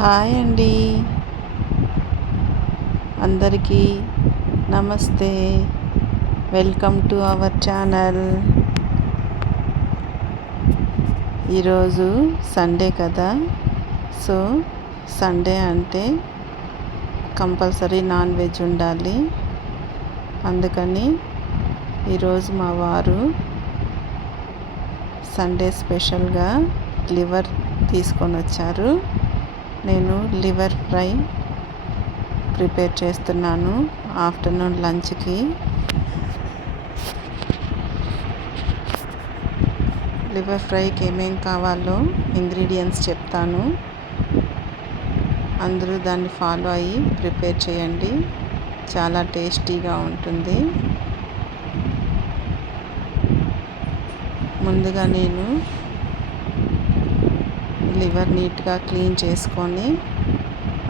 Hi అండి, అందరికీ నమస్తే. Welcome to our channel. ఈరోజు సండే కదా, సో సండే అంటే కంపల్సరీ నాన్ వెజ్ ఉండాలి. అందుకని ఈరోజు మా వారు సండే స్పెషల్గా లివర్ తీసుకొని వచ్చారు. నేను లివర్ ఫ్రై ప్రిపేర్ చేస్తున్నాను ఆఫ్టర్నూన్ లంచ్కి. లివర్ ఫ్రైకి ఏమేం కావాలో ఇంగ్రీడియంట్స్ చెప్తాను, అందరూ దాన్ని ఫాలో అయ్యి ప్రిపేర్ చేయండి, చాలా టేస్టీగా ఉంటుంది. ముందుగా నేను లివర్ నీట్గా క్లీన్ చేసుకొని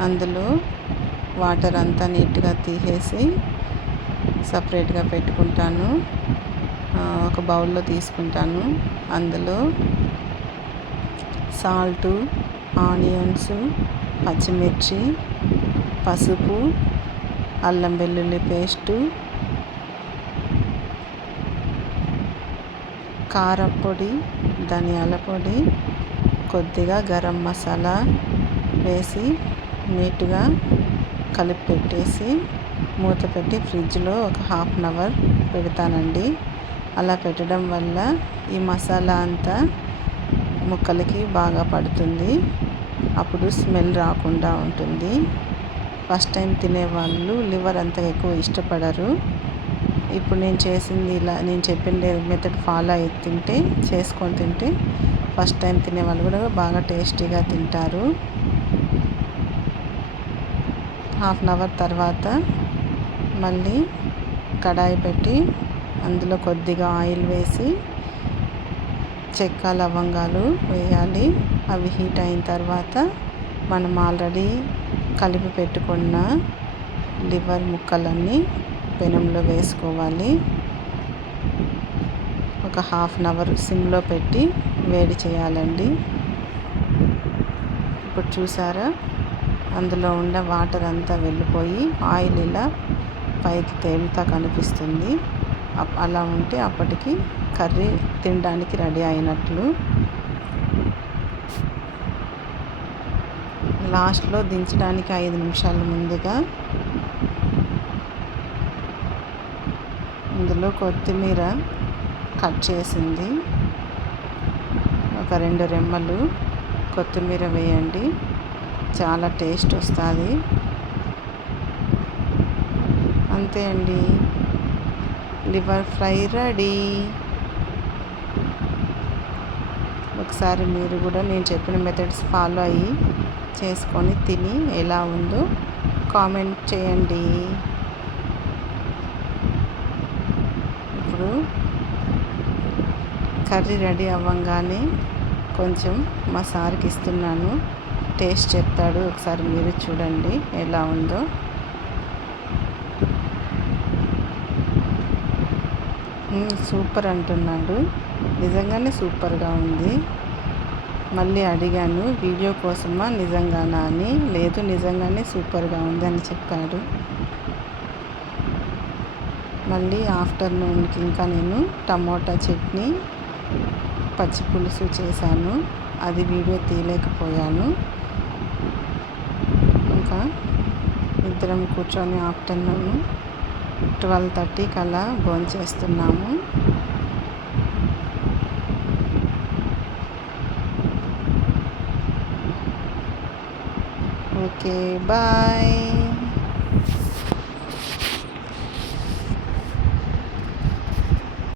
అందులో వాటర్ అంతా నీట్గా తీసేసి సపరేట్గా పెట్టుకుంటాను. ఒక బౌల్లో తీసుకుంటాను. అందులో సాల్టు, ఆనియన్స్, పచ్చిమిర్చి, పసుపు, అల్లం వెల్లుల్లి పేస్టు, కారపొడి, ధనియాల పొడి, కొద్దిగా గరం మసాలా వేసి నీట్గా కలిపి పెట్టేసి మూత పెట్టి ఫ్రిడ్జ్లో ఒక 1/2 అవర్ పెడతానండి. అలా పెట్టడం వల్ల ఈ మసాలా అంతా ముక్కలకి బాగా పడుతుంది, అప్పుడు స్మెల్ రాకుండా ఉంటుంది. ఫస్ట్ టైం తినేవాళ్ళు లివర్ అంత ఎక్కువ ఇష్టపడరు. ఇప్పుడు నేను చేసింది ఇలా, నేను చెప్పిన మెథడ్ ఫాలో అయి చేసుకొని తింటే ఫస్ట్ టైం తినేవాళ్ళు కూడా బాగా టేస్టీగా తింటారు. 1/2 అవర్ తర్వాత మళ్ళీ కడాయి పెట్టి అందులో కొద్దిగా ఆయిల్ వేసి చెక్క, లవంగాలు వేయాలి. అవి హీట్ అయిన తర్వాత మనం ఆల్రెడీ కలిపి పెట్టుకున్న లివర్ ముక్కలన్నీ పెనంలో వేసుకోవాలి. ఒక 1/2 అవర్ సిమ్లో పెట్టి వేడి చేయాలండి. ఇప్పుడు చూసారా, అందులో ఉన్న వాటర్ అంతా వెళ్ళిపోయి ఆయిల్ ఇలా పైకి తేలుతా కనిపిస్తుంది. అలా ఉంటే అప్పటికి కర్రీ తినడానికి రెడీ అయినట్లు. లాస్ట్లో దించడానికి 5 నిమిషాల ముందుగా ఇందులో కొత్తిమీర కట్ చేసింది ఒక 2 రెమ్మలు కొత్తిమీర వేయండి, చాలా టేస్ట్ వస్తుంది. అంతే అండి, లివర్ ఫ్రై రెడీ. ఒకసారి మీరు కూడా నేను చెప్పిన మెథడ్స్ ఫాలో అయ్యి చేసుకొని తిని ఎలా ఉందో కామెంట్ చేయండి. ఇప్పుడు కర్రీ రెడీ అవ్వగానే కొంచెం మా సార్కి ఇస్తున్నాను, టేస్ట్ చెప్తాడు. ఒకసారి మీరు చూడండి ఎలా ఉందో. సూపర్ అంటున్నాడు, నిజంగానే సూపర్గా ఉంది. మళ్ళీ అడిగాను వీడియో కోసమా నిజంగానా అని. లేదు, నిజంగానే సూపర్గా ఉంది అని చెప్పాడు. మళ్ళీ ఆఫ్టర్నూన్కి ఇంకా నేను టమోటా చట్నీ, పచ్చి పులుసు చేశాను, అది వీడియో తీయలేకపోయాను. ఇంకా ఇద్దరం కూర్చొని ఆఫ్టర్నూన్ 12:30కి అలా భోంచేస్తున్నాము. Okay, bye.